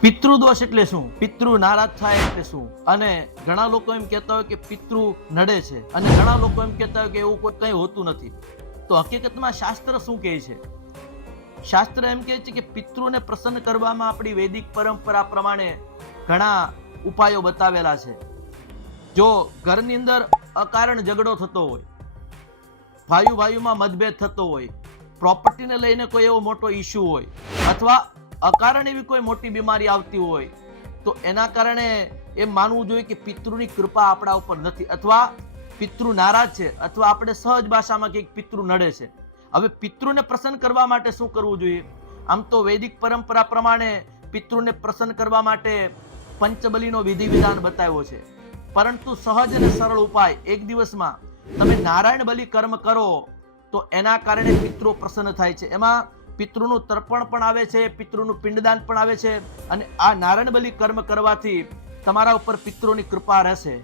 પિતૃદોષ એટલે શું? પિતૃ નારાજ થાય એટલે શું? અને ઘણા લોકો એમ કહેતા હોય કે પિતૃ નડે છે અને ઘણા લોકો એમ કહેતા હોય કે એવું કોઈ કંઈ હોતું નથી. તો હકીકતમાં શાસ્ત્ર શું કહે છે? શાસ્ત્ર એમ કહે છે કે પિતૃને પ્રસન્ન કરવામાં આપણી વૈદિક પરંપરા પ્રમાણે ઘણા ઉપાયો બતાવેલા છે. જો ઘરની અંદર અકારણ ઝઘડો થતો હોય, ભાઈઓમાં મતભેદ થતો હોય, પ્રોપર્ટીને લઈને કોઈ એવો મોટો ઇસ્યુ હોય, અથવા અકારણ એવી કોઈ મોટી બીમારી આવતી હોય, તો એના કારણે એમ માનવું જોઈએ કે પિતૃની કૃપા આપણા ઉપર નથી, અથવા પિતૃ નારાજ છે, અથવા આપણે સહજ ભાષામાં કંઈક પિતૃ નડે છે. હવે પિતૃને પ્રસન્ન કરવા માટે શું કરવું જોઈએ? આમ તો વૈદિક પરંપરા પ્રમાણે પિતૃને પ્રસન્ન કરવા માટે પંચબલીનો વિધિ વિધાન બતાવ્યો છે. પરંતુ સહજ અને સરળ ઉપાય, એક દિવસમાં તમે નારાયણ બલિ કર્મ કરો તો એના કારણે પિતૃ પ્રસન્ન થાય છે. એમાં પિતૃનું તર્પણ પણ આવે છે, પિતૃનું પિંડદાન પણ આવે છે, અને આ નારાયણ બલિ કર્મ કરવાથી તમારા ઉપર પિતૃની કૃપા રહેશે.